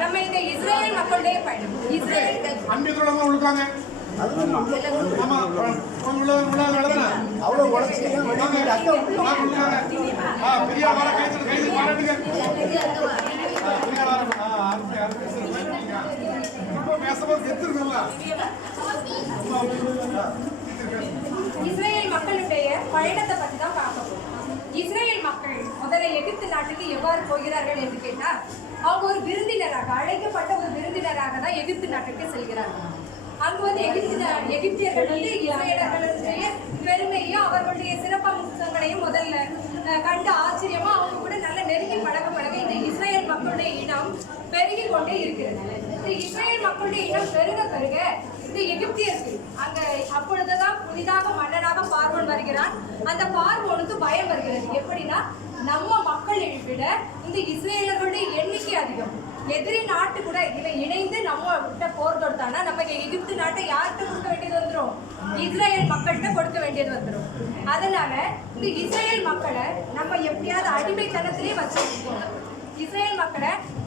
நம்ம இந்த இஸ்ரேல் மக்களுடைய பயணம் இஸ்ரேல் மக்களுடைய பயணத்தை பற்றி தான் பார்க்க போறோம். இஸ்ரேல் மக்கள் முதல்ல எகிப்து நாட்டுக்கு எவ்வாறு போகிறார்கள் என்று கேட்டால், அவங்க ஒரு விருந்தினராக அழைக்கப்பட்ட ஒரு விருந்தினராக தான் எகிப்து நாட்டுக்கு செல்கிறார்கள். அங்கு வந்து எகிப்தியர்கள் வந்து இஸ்ரேலர்களுடைய பெருமையும் அவர்களுடைய சிறப்பம்சங்களையும் முதல்ல கண்டு ஆச்சரியமா அவங்க கூட நல்ல நெருங்கி பழக இந்த இஸ்ரேல் மக்களுடைய இனம் பெருகி கொண்டே இருக்கிறது. இந்த இஸ்ரேல் மக்களுடைய இனம் பெருக இந்த எகிப்தியர்கள் அங்க அப்பொழுதுதான் புதிதாக மன்னனாக பார்வோன் வருகிறான். அந்த பார்வோனுக்கு பயம் வருகிறது. எப்படின்னா, நம்ம மக்களை விட இந்த இஸ்ரேலர்களுடைய எண்ணிக்கை அதிகம். எதிரி நாட்டு கூட இவன் இணைந்து நம்ம கிட்ட போர் தொடுத்தானா நமக்கு எகிப்து நாட்டை யார்கிட்ட கொடுக்க வேண்டியது வந்துடும்? இஸ்ரேல் மக்கள்கிட்ட கொடுக்க வேண்டியது வந்துடும். அதனால இந்த இஸ்ரேல் மக்களை நம்ம எப்படியாவது அடிமைத்தனத்திலே வச்சிருக்கோம். இஸ்ரேல் மக்களை